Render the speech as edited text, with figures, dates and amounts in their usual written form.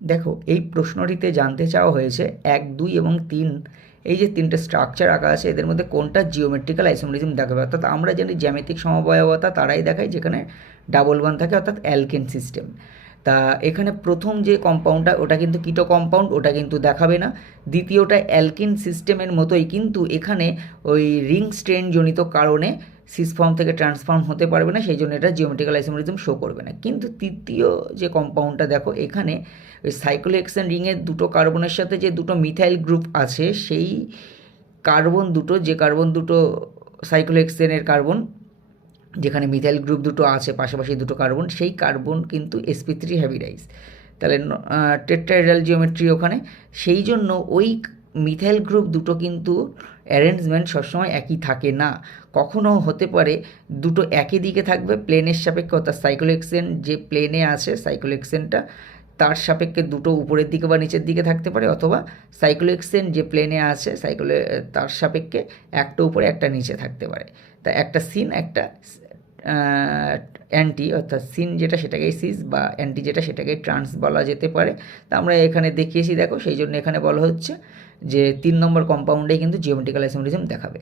দেখো এই প্রশ্নটিতে জানতে চাওয়া হয়েছে 1, 2 এবং 3 এই যে তিনটে স্ট্রাকচার আঁকা আছে এদের মধ্যে কোনটা জিওমেট্রিক্যাল আইসোমেরিজম দেখাবে, অর্থাৎ আমরা জানি জ্যামিতিক সমবায়বতা তারাই দেখায় যেখানে ডাবল বন্ড থাকে, অর্থাৎ অ্যালকেন সিস্টেম। তা এখানে প্রথম যে কম্পাউন্ডটা ওটা কিন্তু কিটো কম্পাউন্ড, ওটা কিন্তু দেখাবে না। দ্বিতীয়টা অ্যালকিন সিস্টেমের মতোই, কিন্তু এখানে ওই রিং স্ট্রেন জনিত কারণে সিস ফর্ম থেকে ট্রান্সফর্ম হতে পারবে না, সেই জন্য এটা জিওমেট্রিক্যাল আইসোমেরিজম শো করবে না। কিন্তু তৃতীয় যে কম্পাউন্ডটা দেখো, এখানে ওই সাইক্লোহেক্সেন রিংয়ের দুটো কার্বনের সাথে যে দুটো মিথাইল গ্রুপ আছে সেই কার্বন দুটো, যে কার্বন দুটো সাইক্লোহেক্সেনের কার্বন, যেখানে মিথাইল গ্রুপ দুটো আছে পাশাপাশি দুটো কার্বন, সেই কার্বন কিন্তু sp3 হ্যাবিরাইজ, তাহলে টেট্রাহেড্রাল জিওমেট্রি ওখানে। সেই জন্য ওই মিথাইল গ্রুপ দুটো কিন্তু অ্যারেঞ্জমেন্ট সবসময় একই থাকে না, কখনো হতে পারে দুটো একই দিকে থাকবে প্লেনের সাপেক্ষে, অর্থাৎ সাইক্লোহেক্সেন যে প্লেনে আছে সাইক্লোহেক্সেনটা তার সাপেক্ষে দুটো উপরের দিকে বা নিচের দিকে থাকতে পারে, অথবা সাইক্লোহেক্সেন যে প্লেনে আছে তার সাপেক্ষে একটা উপরে একটা নিচে থাকতে পারে। তা একটা সিন একটা অ্যান্টি, অর্থাৎ সিন যেটা সেটাকে সিস বা অ্যান্টি যেটা সেটাকে ট্রান্স বলা যেতে পারে। তা আমরা এখানে দেখিয়েছি দেখো, সেই জন্য এখানে বলা হচ্ছে যে 3 নম্বর কম্পাউন্ডে কিন্তু জিওমেট্রিক্যাল আইসোমেরিজম দেখাবে।